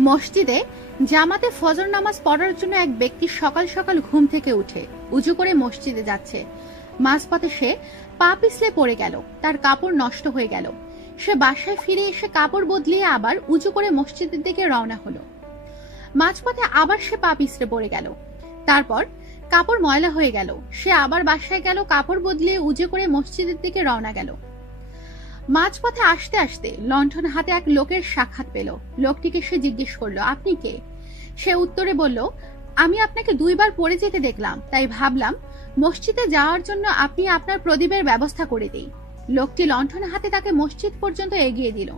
মসজিদে জামাতে ফজর নামাজ পড়ার জন্য এক ব্যক্তি সকাল সকাল ঘুম থেকে উঠে উজু করে মসজিদে যাচ্ছে। মাঝপথে সে পা পিছলে পড়ে গেল, তার কাপড় নষ্ট হয়ে গেল। সে বাসায় ফিরে এসে কাপড় বদলিয়ে আবার উজু করে মসজিদের দিকে রওনা হলো। মাঝপথে আবার সে পা পিছলে পড়ে গেল, তারপর কাপড় ময়লা হয়ে গেল। সে আবার বাসায় গেল, কাপড় বদলিয়ে উজু করে মসজিদের দিকে রওনা গেল। মাঝপথে আসতে আসতে লণ্ঠন হাতে এক লোকের সাক্ষাৎ পেল। লোকটিকে সে জিজ্ঞেস করলো, আপনি কে? সে উত্তরে বলল, আমি আপনাকে 2 বার পড়ে যেতে দেখলাম, তাই ভাবলাম মসজিদে যাওয়ার জন্য আপনি আপনার প্রদীপের ব্যবস্থা করে দেই। লোকটি লণ্ঠন হাতে তাকে মসজিদ পর্যন্ত এগিয়ে দিল।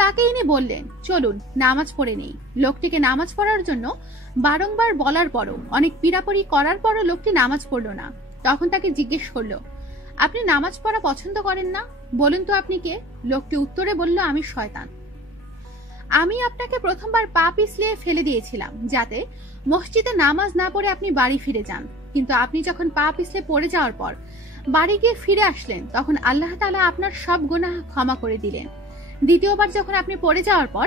তাকে ইনি বললেন, চলুন নামাজ পড়ে নেই। লোকটিকে নামাজ পড়ার জন্য বারংবার বলার পরও, অনেক পীড়াপড়ি করার পরও লোকটি নামাজ পড়ল না। তখন তাকে জিজ্ঞেস করলো, আপনি নামাজ পড়া পছন্দ করেন না? বলুন তো আপনি কে? লোকটি উত্তরে বলল, আমি শয়তান। আমি আপনাকে প্রথমবার পা পিছলিয়ে ফেলে দিয়েছিলাম যাতে মসজিদে নামাজ না পড়ে আপনি বাড়ি ফিরে যান, কিন্তু আপনি যখন পা পিছলে পড়ে যাওয়ার পর বাড়ি গিয়ে ফিরে আসলেন, তখন আল্লাহ তাআলা আপনার সব গুনাহ ক্ষমা করে দিলেন। দ্বিতীয়বার যখন আপনি পড়ে যাওয়ার পর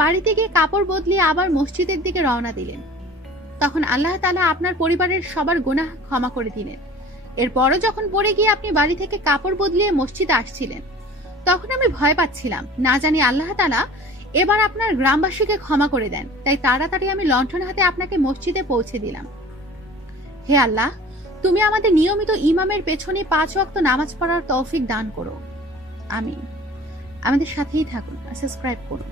বাড়িতে গিয়ে কাপড় বদলিয়ে আবার মসজিদের দিকে রওনা দিলেন, তখন আল্লাহ তাআলা আপনার পরিবারের সবার গুনাহ ক্ষমা করে দিলেন। এরপরও যখন পড়ে গিয়ে আপনি বাড়ি থেকে কাপড় বদলিয়ে মসজিদে আসছিলেন, তখন আমি ভয় পাচ্ছিলাম, না জানি আল্লাহ তাআলা এবার আপনার গ্রামবাসীকে ক্ষমা করে দেন, তাই তাড়াতাড়ি আমি লণ্ঠন হাতে আপনাকে মসজিদে পৌঁছে দিলাম। হে আল্লাহ, তুমি আমাদের নিয়মিত ইমামের পেছনে 5 ওয়াক্ত নামাজ পড়ার তৌফিক দান করো। আমিন। আমাদের সাথেই থাকুন, সাবস্ক্রাইব করুন।